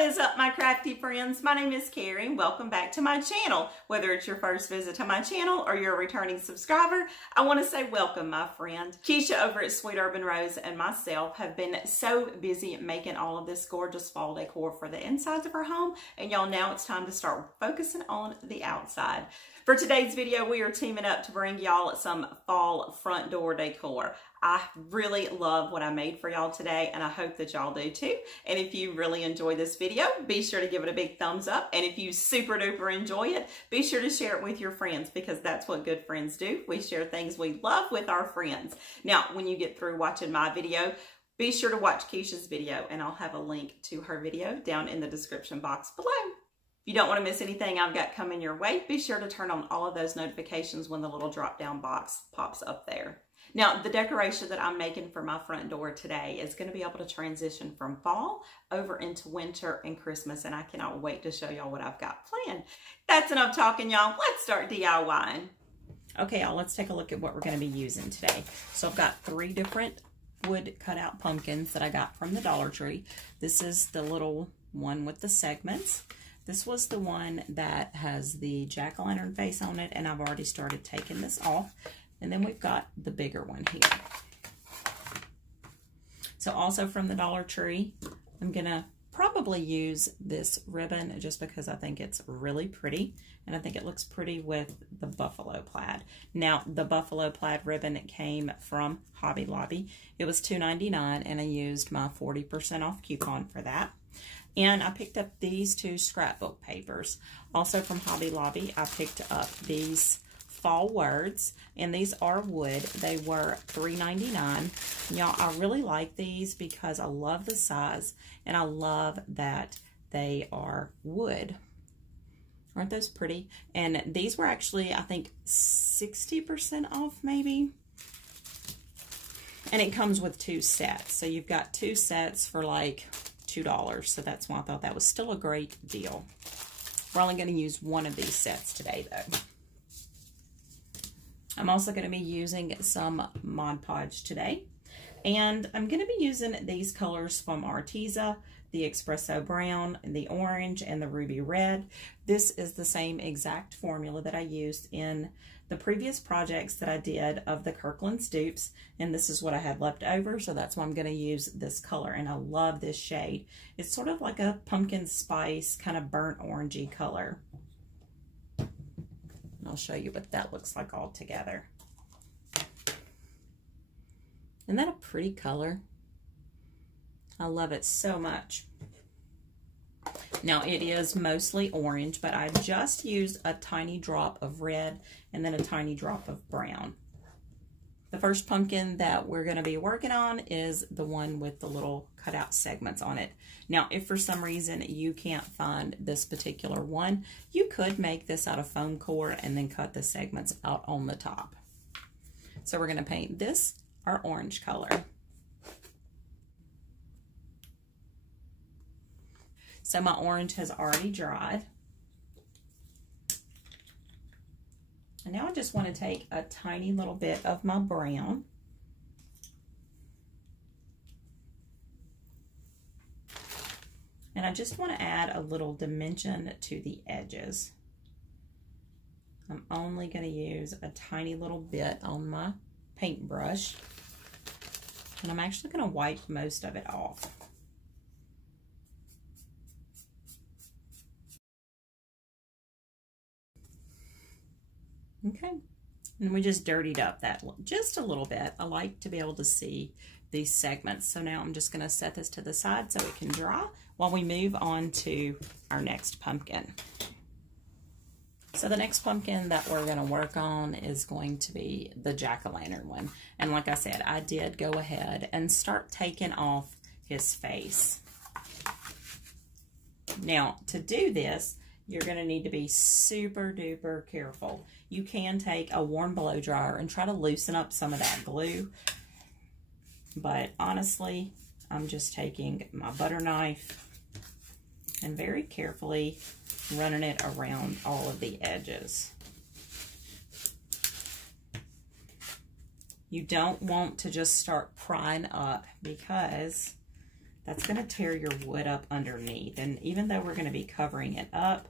What is up, my crafty friends? My name is Carrie and welcome back to my channel. Whether it's your first visit to my channel or you're a returning subscriber, I want to say welcome, my friend. Keisha over at Sweet Urban Rose and myself have been so busy making all of this gorgeous fall decor for the insides of our home, and y'all, now it's time to start focusing on the outside. For today's video, we are teaming up to bring y'all some fall front door decor. I really love what I made for y'all today, and I hope that y'all do too. And if you really enjoy this video, be sure to give it a big thumbs up. And if you super duper enjoy it, be sure to share it with your friends, because that's what good friends do. We share things we love with our friends. Now, when you get through watching my video, be sure to watch Keisha's video, and I'll have a link to her video down in the description box below. If you don't want to miss anything I've got coming your way, be sure to turn on all of those notifications when the little drop-down box pops up there. Now, the decoration that I'm making for my front door today is going to be able to transition from fall over into winter and Christmas, and I cannot wait to show y'all what I've got planned. That's enough talking, y'all. Let's start DIYing. Okay, y'all, let's take a look at what we're going to be using today. So I've got 3 different wood cutout pumpkins that I got from the Dollar Tree. This is the little one with the segments. This was the one that has the jack-o'-lantern face on it, and I've already started taking this off. And then we've got the bigger one here. So also from the Dollar Tree, I'm gonna probably use this ribbon just because I think it's really pretty, and I think it looks pretty with the buffalo plaid. Now, the buffalo plaid ribbon came from Hobby Lobby. It was $2.99, and I used my 40% off coupon for that. And I picked up these 2 scrapbook papers. Also from Hobby Lobby, I picked up these fall words, and these are wood. They were $3.99. Y'all, I really like these because I love the size, and I love that they are wood. Aren't those pretty? And these were actually, I think, 60% off maybe. And it comes with 2 sets. So you've got 2 sets for like $2. So that's why I thought that was still a great deal. We're only going to use one of these sets today, though. I'm also going to be using some Mod Podge today. And I'm going to be using these colors from Arteza, the Espresso Brown, the Orange, and the Ruby Red. This is the same exact formula that I used in the previous projects that I did of the Kirkland dupes. And this is what I had left over, so that's why I'm going to use this color. And I love this shade. It's sort of like a pumpkin spice, kind of burnt orangey color. I'll show you what that looks like all together. Isn't that a pretty color? I love it so much. Now, it is mostly orange, but I just used a tiny drop of red and then a tiny drop of brown. The first pumpkin that we're going to be working on is the one with the little cutout segments on it. Now, if for some reason you can't find this particular one, you could make this out of foam core and then cut the segments out on the top. So we're going to paint this our orange color. So my orange has already dried. And now I just want to take a tiny little bit of my brown. And I just want to add a little dimension to the edges. I'm only going to use a tiny little bit on my paintbrush. And I'm actually going to wipe most of it off. Okay, and we just dirtied up that just a little bit. I like to be able to see these segments. So now I'm just going to set this to the side so it can dry while we move on to our next pumpkin. So the next pumpkin that we're going to work on is going to be the jack-o'-lantern one. And like I said, I did go ahead and start taking off his face. Now, to do this, you're going to need to be super duper careful. You can take a warm blow dryer and try to loosen up some of that glue. But honestly, I'm just taking my butter knife and very carefully running it around all of the edges. You don't want to just start prying up, because that's going to tear your wood up underneath. And even though we're going to be covering it up,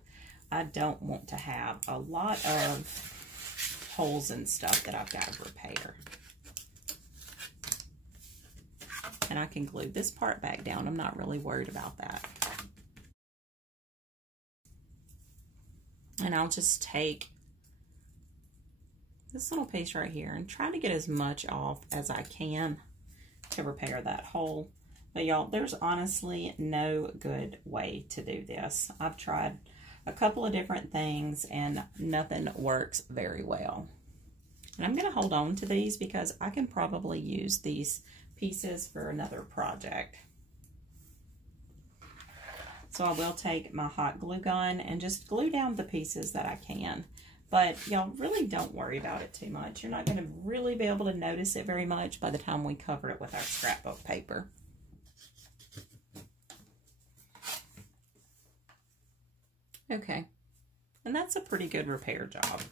I don't want to have a lot of holes and stuff that I've got to repair. And I can glue this part back down. I'm not really worried about that. And I'll just take this little piece right here and try to get as much off as I can to repair that hole. But y'all, there's honestly no good way to do this. I've tried a couple of different things and nothing works very well. And I'm going to hold on to these because I can probably use these pieces for another project. So I will take my hot glue gun and just glue down the pieces that I can. But y'all really don't worry about it too much. You're not going to really be able to notice it very much by the time we cover it with our scrapbook paper. Okay, and that's a pretty good repair job.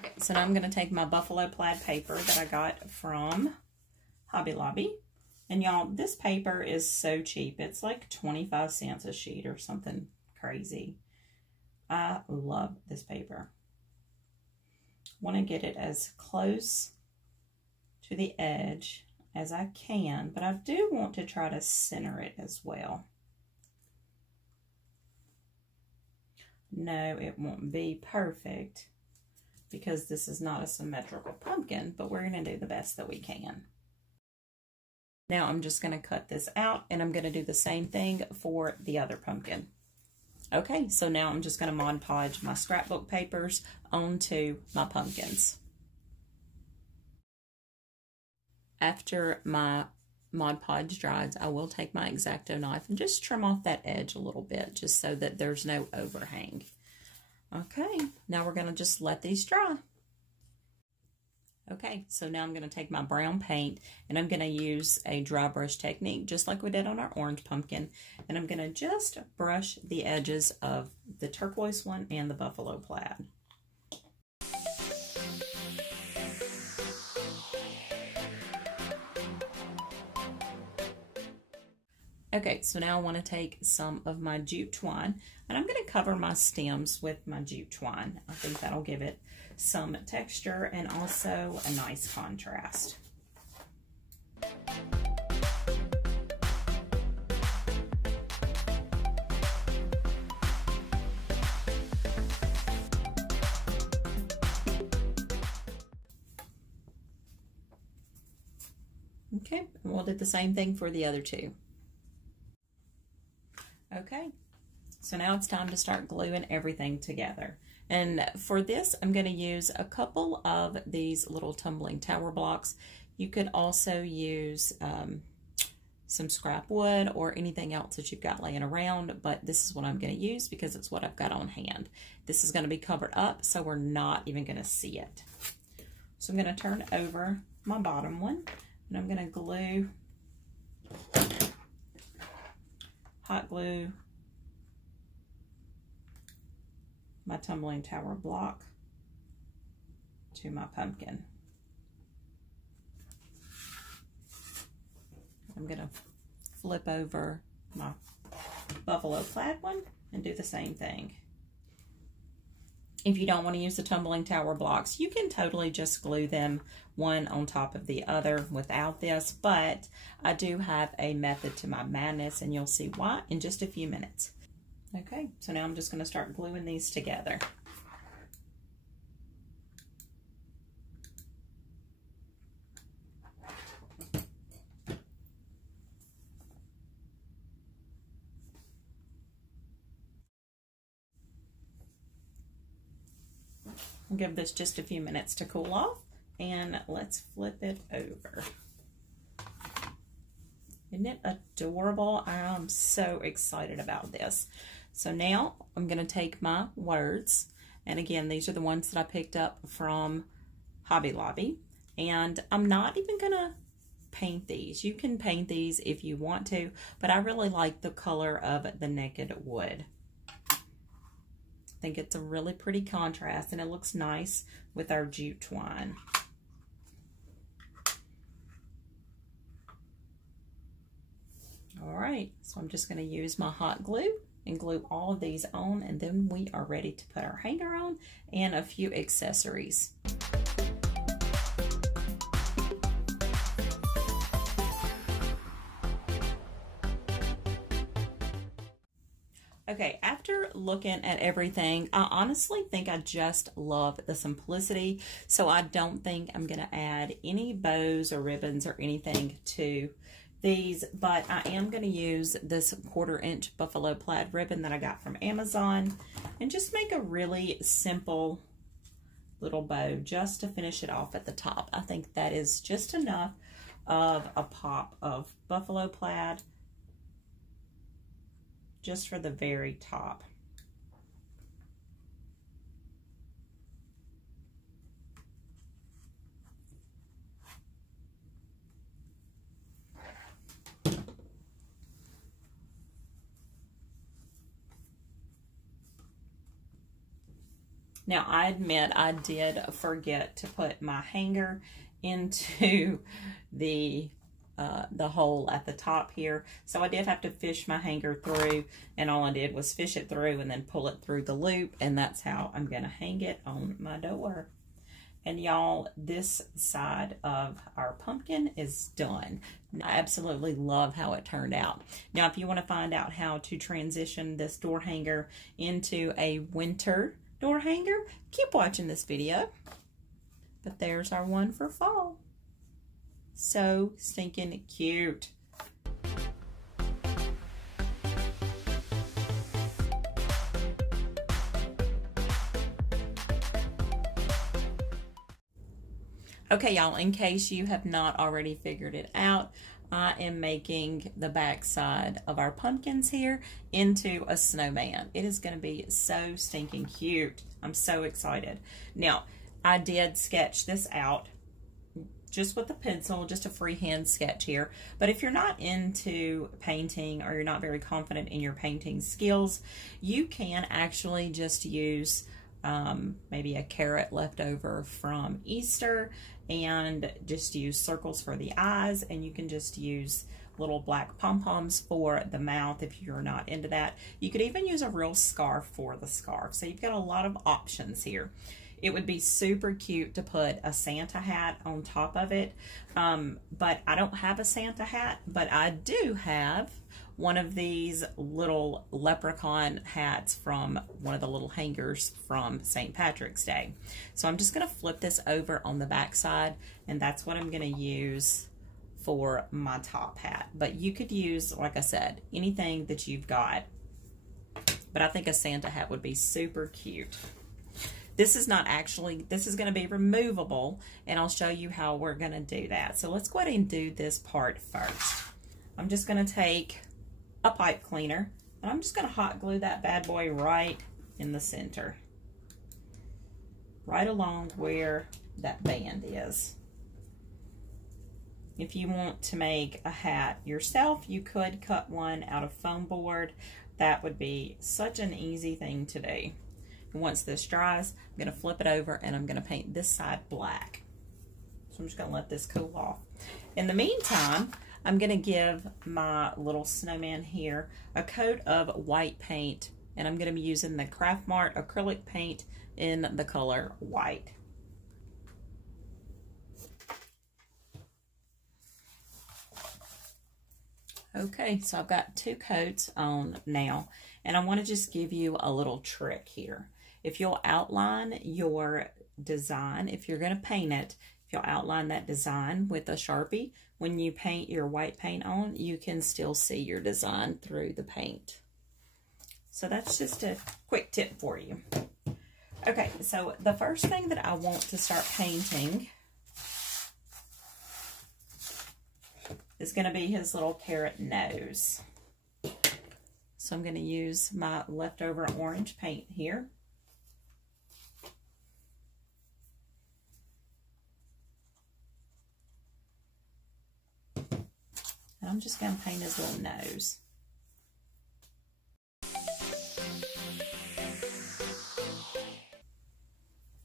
Okay, so now I'm going to take my buffalo plaid paper that I got from Hobby Lobby. And y'all, this paper is so cheap. It's like 25 cents a sheet or something crazy. I love this paper. Want to get it as close to the edge as I can, but I do want to try to center it as well. No, it won't be perfect because this is not a symmetrical pumpkin, but we're going to do the best that we can. Now I'm just going to cut this out, and I'm going to do the same thing for the other pumpkin. Okay, so now I'm just going to Mod Podge my scrapbook papers onto my pumpkins. After my Mod Podge dries, I will take my X-Acto knife and just trim off that edge a little bit, just so that there's no overhang. Okay, now we're going to just let these dry. Okay, so now I'm going to take my brown paint and I'm going to use a dry brush technique just like we did on our orange pumpkin. And I'm going to just brush the edges of the turquoise one and the buffalo plaid. Okay, so now I want to take some of my jute twine and I'm going to cover my stems with my jute twine. I think that'll give it some texture and also a nice contrast. Okay, and we'll do the same thing for the other two. Okay, so now it's time to start gluing everything together. And for this, I'm going to use a couple of these little tumbling tower blocks. You could also use some scrap wood or anything else that you've got laying around, but this is what I'm going to use because it's what I've got on hand. This is going to be covered up, so we're not even going to see it. So I'm going to turn over my bottom one, and I'm going to glue, hot glue, my tumbling tower block to my pumpkin. I'm going to flip over my buffalo plaid one and do the same thing. If you don't want to use the tumbling tower blocks, you can totally just glue them one on top of the other without this, but I do have a method to my madness and you'll see why in just a few minutes. Okay, so now I'm just going to start gluing these together. I'll give this just a few minutes to cool off, and let's flip it over. Isn't it adorable? I'm so excited about this. So now I'm going to take my words, and again, these are the ones that I picked up from Hobby Lobby, and I'm not even going to paint these. You can paint these if you want to, but I really like the color of the naked wood. I think it's a really pretty contrast, and it looks nice with our jute twine. All right. right, so I'm just going to use my hot glue and glue all of these on, and then we are ready to put our hanger on and a few accessories. Okay, after looking at everything, I honestly think I just love the simplicity, so I don't think I'm going to add any bows or ribbons or anything to these, but I am going to use this 1/4 inch buffalo plaid ribbon that I got from Amazon and just make a really simple little bow just to finish it off at the top. I think that is just enough of a pop of buffalo plaid just for the very top. Now, I admit I did forget to put my hanger into the hole at the top here. So I did have to fish my hanger through, and all I did was fish it through and then pull it through the loop, and that's how I'm going to hang it on my door. And y'all, this side of our pumpkin is done. I absolutely love how it turned out. Now, if you want to find out how to transition this door hanger into a winter door hanger, keep watching this video. But there's our one for fall. So stinking cute. Okay, y'all, in case you have not already figured it out, I am making the back side of our pumpkins here into a snowman. It is going to be so stinking cute. I'm so excited. Now, I did sketch this out just with a pencil, just a freehand sketch here. But if you're not into painting or you're not very confident in your painting skills, you can actually just use maybe a carrot left over from Easter and just use circles for the eyes, and you can just use little black pom-poms for the mouth if you're not into that. You could even use a real scarf for the scarf. So you've got a lot of options here. It would be super cute to put a Santa hat on top of it, but I don't have a Santa hat, but I do have one of these little leprechaun hats from one of the little hangers from St. Patrick's Day. So I'm just going to flip this over on the back side, and that's what I'm going to use for my top hat. But you could use, like I said, anything that you've got. But I think a Santa hat would be super cute. This is not actually, this is going to be removable, and I'll show you how we're going to do that. So let's go ahead and do this part first. I'm just going to take a pipe cleaner, and I'm just going to hot glue that bad boy right in the center, right along where that band is. If you want to make a hat yourself, you could cut one out of foam board. That would be such an easy thing to do. And once this dries, I'm going to flip it over and I'm going to paint this side black. So I'm just going to let this cool off. In the meantime, I'm going to give my little snowman here a coat of white paint, and I'm going to be using the Craft Mart acrylic paint in the color white. Okay, so I've got 2 coats on now, and I want to just give you a little trick here. If you'll outline your design, if you're going to paint it, if you'll outline that design with a Sharpie, when you paint your white paint on, you can still see your design through the paint. So that's just a quick tip for you. Okay, so the first thing that I want to start painting is going to be his little carrot nose. So I'm going to use my leftover orange paint here. And I'm just going to paint his little nose.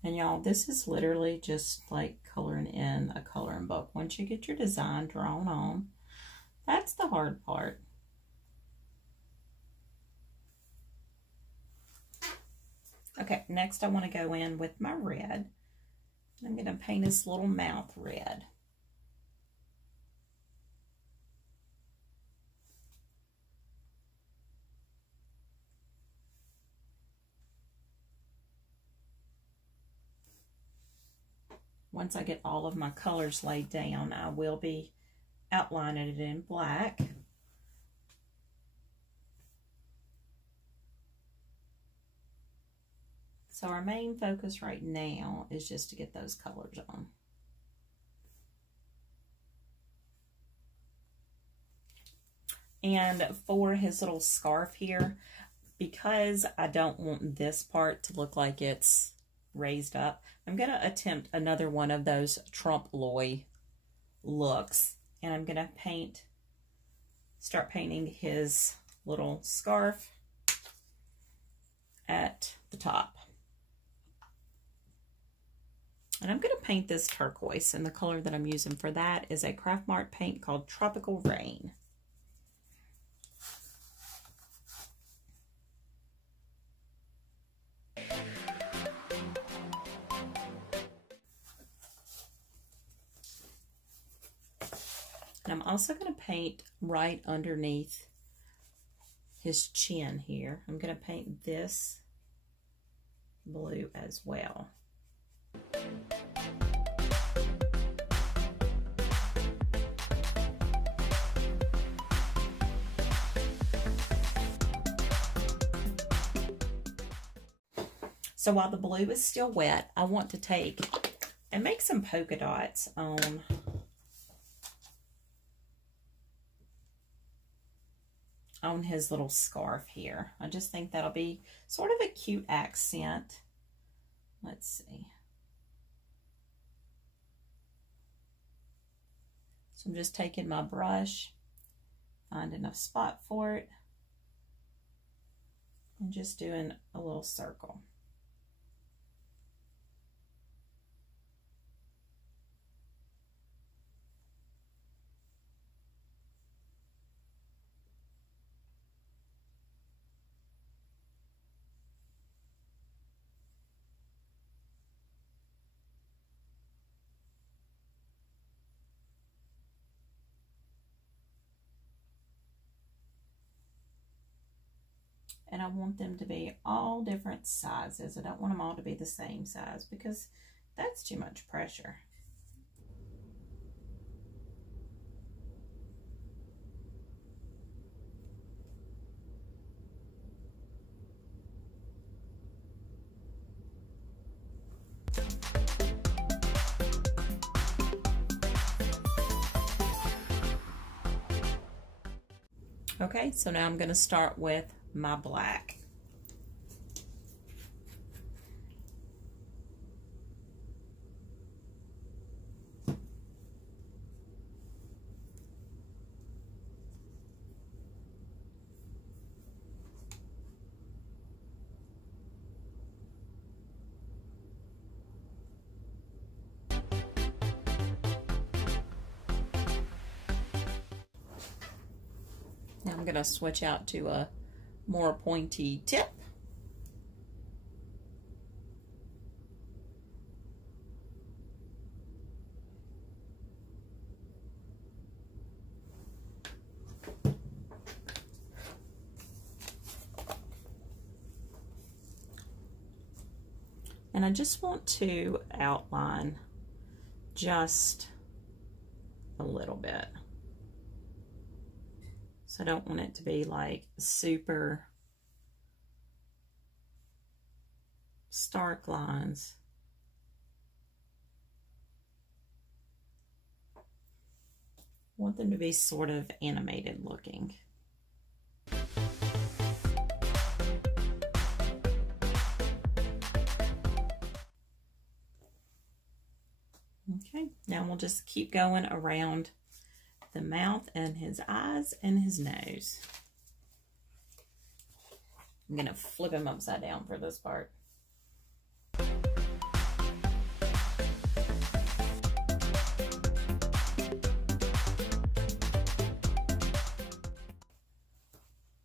And y'all, this is literally just like coloring in a coloring book. Once you get your design drawn on, that's the hard part. Okay, next I want to go in with my red. I'm going to paint his little mouth red. Once I get all of my colors laid down, I will be outlining it in black. So our main focus right now is just to get those colors on. And for his little scarf here, because I don't want this part to look like it's raised up, I'm going to attempt another one of those trompe-l'oeil looks. And I'm going to start painting his little scarf at the top. And I'm going to paint this turquoise, and the color that I'm using for that is a Craft Mart paint called Tropical Rain. And I'm also going to paint right underneath his chin here. I'm going to paint this blue as well. So while the blue is still wet, I want to take and make some polka dots on his little scarf here. I just think that'll be sort of a cute accent. Let's see. So I'm just taking my brush, find enough spot for it, and just doing a little circle. And I want them to be all different sizes. I don't want them all to be the same size because that's too much pressure. Okay, so now I'm going to start with my black. Now I'm going to switch out to a more pointy tip. And I just want to outline just a little bit. So I don't want it to be like super stark lines. I want them to be sort of animated looking. Okay, now we'll just keep going around the mouth and his eyes and his nose. I'm going to flip him upside down for this part.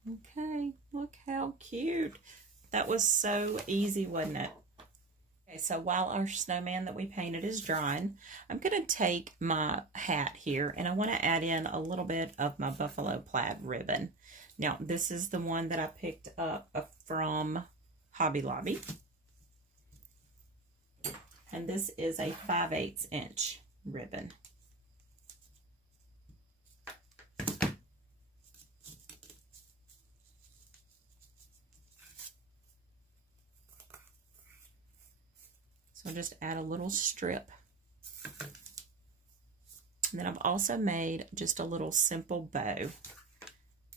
Okay, look how cute. That was so easy, wasn't it? Okay, so while our snowman that we painted is drying, I'm going to take my hat here and I want to add in a little bit of my buffalo plaid ribbon. Now, this is the one that I picked up from Hobby Lobby. And this is a 5/8 inch ribbon. So just add a little strip. And then I've also made just a little simple bow.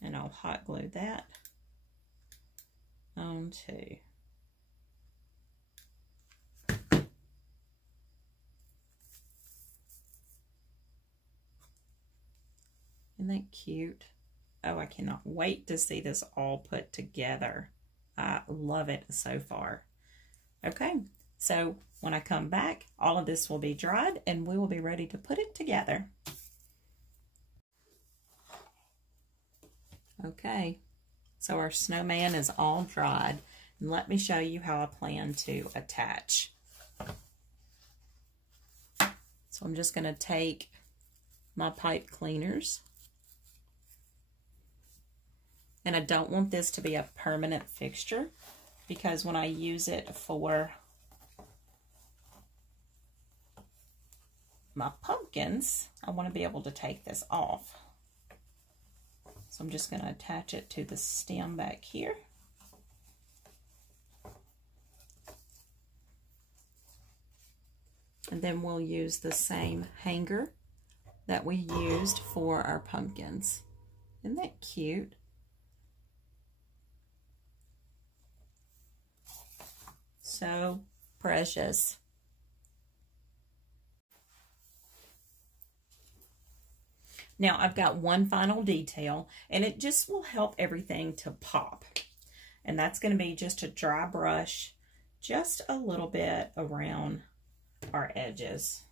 And I'll hot glue that onto. Isn't that cute? Oh, I cannot wait to see this all put together. I love it so far. Okay, so when I come back, all of this will be dried and we will be ready to put it together. Okay, so our snowman is all dried. And let me show you how I plan to attach. So I'm just going to take my pipe cleaners. And I don't want this to be a permanent fixture because when I use it for my pumpkins, I want to be able to take this off. So I'm just going to attach it to the stem back here. And then we'll use the same hanger that we used for our pumpkins. Isn't that cute? So precious. Now I've got one final detail and it just will help everything to pop. And that's going to be just a dry brush just a little bit around our edges.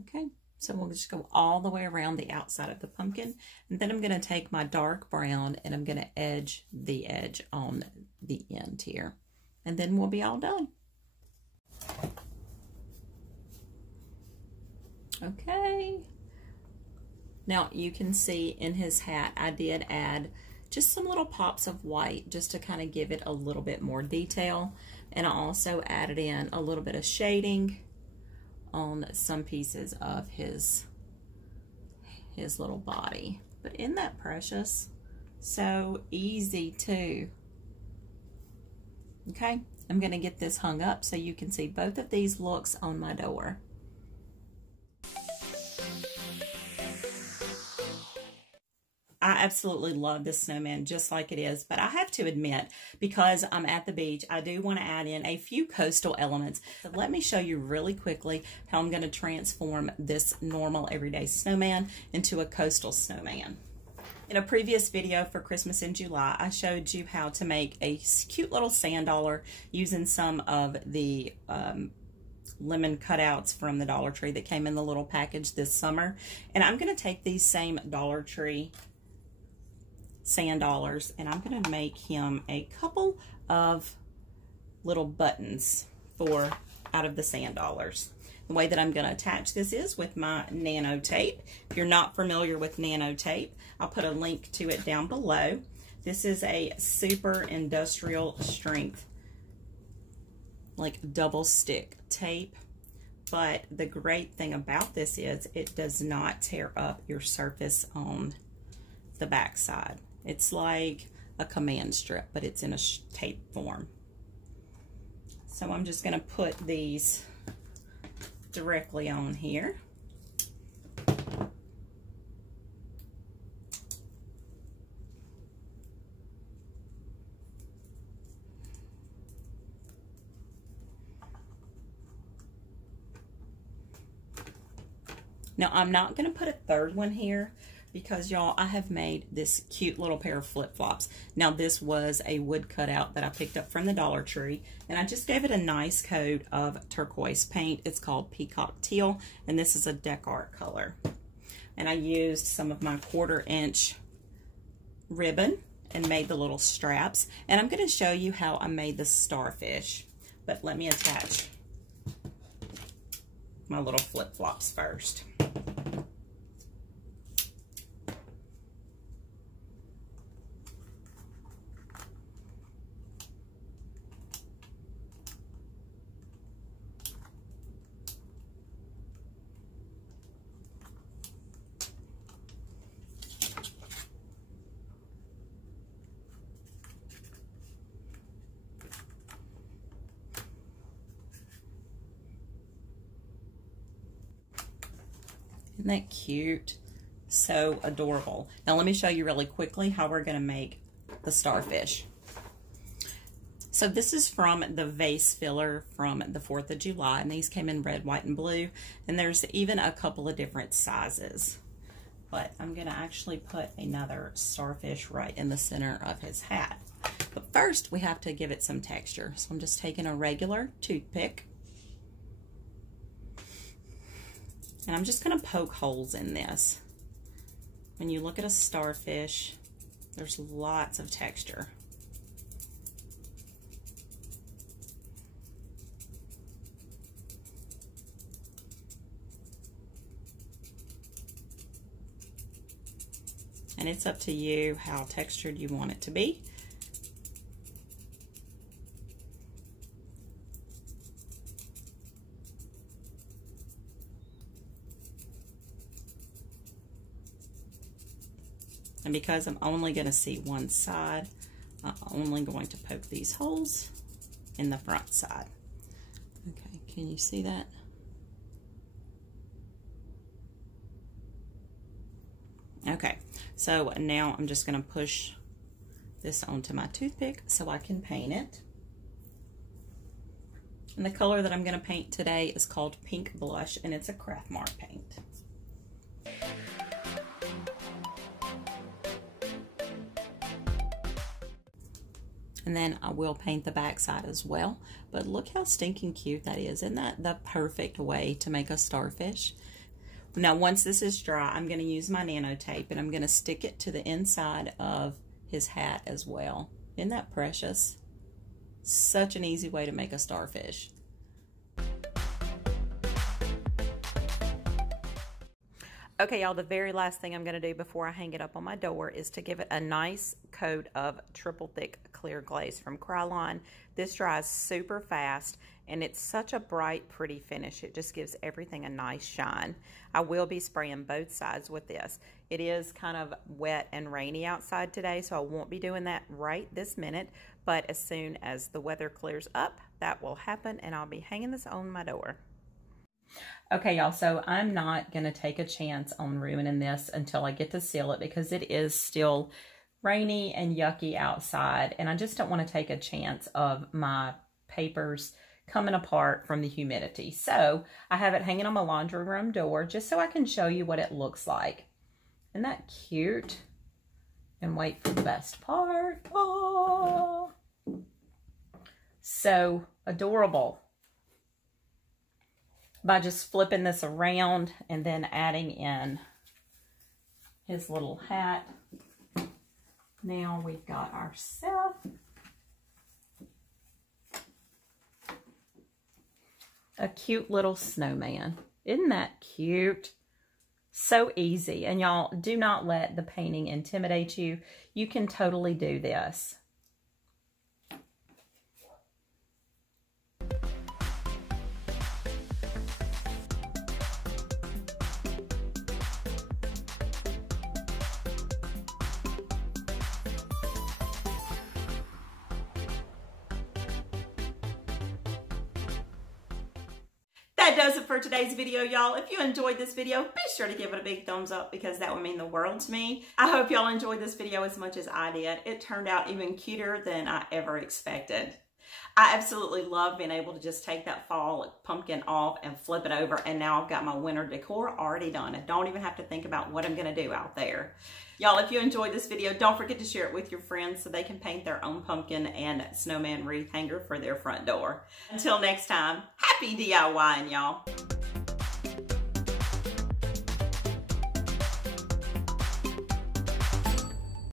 Okay, so we'll just go all the way around the outside of the pumpkin. And then I'm going to take my dark brown and I'm going to edge the edge on the end here. And then we'll be all done. Okay. Now you can see in his hat, I did add just some little pops of white just to kind of give it a little bit more detail. And I also added in a little bit of shading on some pieces of his little body. But isn't that precious? So easy too. Okay, I'm going to get this hung up so you can see both of these looks on my door. I absolutely love this snowman just like it is, but I have to admit, because I'm at the beach, I do want to add in a few coastal elements. So let me show you really quickly how I'm going to transform this normal everyday snowman into a coastal snowman. In a previous video for Christmas in July, I showed you how to make a cute little sand dollar using some of the lemon cutouts from the Dollar Tree that came in the little package this summer. And I'm going to take these same Dollar Tree sand dollars and I'm going to make him a couple of little buttons out of the sand dollars. The way that I'm going to attach this is with my nano tape. If you're not familiar with nano tape, I'll put a link to it down below. This is a super industrial strength, like double stick tape. But the great thing about this is it does not tear up your surface on the back side. It's like a command strip, but it's in a tape form. So I'm just going to put these directly on here. Now, I'm not going to put a third one here because, y'all, I have made this cute little pair of flip-flops. Now, this was a wood cutout that I picked up from the Dollar Tree, and I just gave it a nice coat of turquoise paint. It's called Peacock Teal, and this is a deck art color. And I used some of my 1/4 inch ribbon and made the little straps. And I'm going to show you how I made the starfish. But let me attach my little flip-flops first. Isn't that cute? So adorable. Now let me show you really quickly how we're going to make the starfish. So this is from the vase filler from the 4th of July, and these came in red, white, and blue, and there's even a couple of different sizes. But I'm going to actually put another starfish right in the center of his hat. But first we have to give it some texture. So I'm just taking a regular toothpick, and I'm just going to poke holes in this. When you look at a starfish, there's lots of texture. And it's up to you how textured you want it to be. And because I'm only going to see one side, I'm only going to poke these holes in the front side. Okay, can you see that? Okay, so now I'm just going to push this onto my toothpick so I can paint it. And the color that I'm going to paint today is called Pink Blush, and it's a Craft Mark paint. And then I will paint the back side as well. But look how stinking cute that is. Isn't that the perfect way to make a starfish? Now, once this is dry, I'm going to use my nano tape, and I'm going to stick it to the inside of his hat as well. Isn't that precious? Such an easy way to make a starfish. Okay, y'all, the very last thing I'm going to do before I hang it up on my door is to give it a nice coat of triple thick clear glaze from Krylon. This dries super fast, and it's such a bright, pretty finish. It just gives everything a nice shine. I will be spraying both sides with this. It is kind of wet and rainy outside today, so I won't be doing that right this minute, but as soon as the weather clears up, that will happen, and I'll be hanging this on my door. Okay, y'all, so I'm not going to take a chance on ruining this until I get to seal it because it is still rainy and yucky outside, and I just don't want to take a chance of my papers coming apart from the humidity. So I have it hanging on my laundry room door just so I can show you what it looks like. Isn't that cute? And wait for the best part. Oh, so adorable. By just flipping this around and then adding in his little hat. Now we've got ourselves a cute little snowman. Isn't that cute? So easy. And y'all, do not let the painting intimidate you. You can totally do this. That does it for today's video, y'all. If you enjoyed this video, be sure to give it a big thumbs up because that would mean the world to me. I hope y'all enjoyed this video as much as I did. It turned out even cuter than I ever expected. I absolutely love being able to just take that fall pumpkin off and flip it over, and now I've got my winter decor already done. I don't even have to think about what I'm going to do out there. Y'all, if you enjoyed this video, don't forget to share it with your friends so they can paint their own pumpkin and snowman wreath hanger for their front door. Until next time, happy DIYing, y'all.